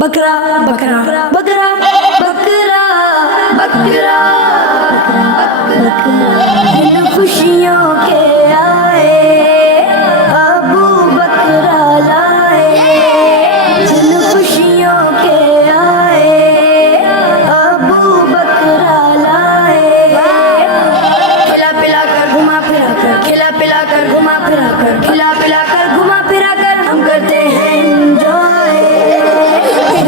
बकरा बकरा बकरा बकरा बकरा इन खुशियों के आए अबू बकरा लाए। इन खुशियों के आए अबू बकरा लाए। खिला पिला कर घुमा फिरा कर, खिला पिला कर घुमा फिरा कर, खिला पिला कर घुमा फिरा कर हम करते हैं एंजॉय।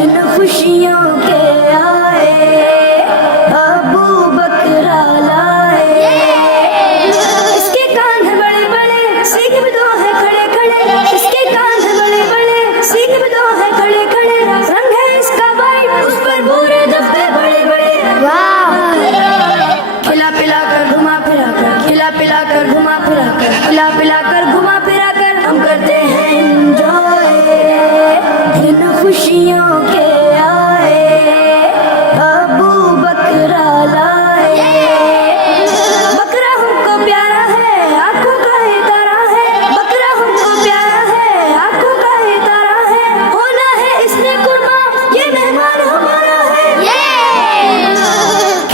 इन खुशियों के आए अबू बकरा लाए। इसके कान है बड़े बड़े, सींग भी दो है खड़े खड़े। इसके कान है बड़े बड़े, सींग भी दो है खड़े खड़े। रंग है इसका वाइट, उस पर भूरे धब्बे बड़े बड़े। खिला पिला कर घुमा फिरा कर, खिला पिला कर घुमा फिरा कर, खिला पिला कर घुमा फिरा कर हम करते हैं एंजॉय। इन खुशियों के आए अबू बकरा लाए। बकरा हमको प्यारा है, आंखों का ही तारा है। बकरा हमको प्यारा है, आंखों का ही तारा है। होना है इसने कुर्बान, ये मेहमान हमारा है।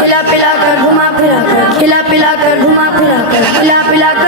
खिला पिला कर घुमा फिरा कर, खिला पिला कर घुमा फिरा कर, खिला पिला कर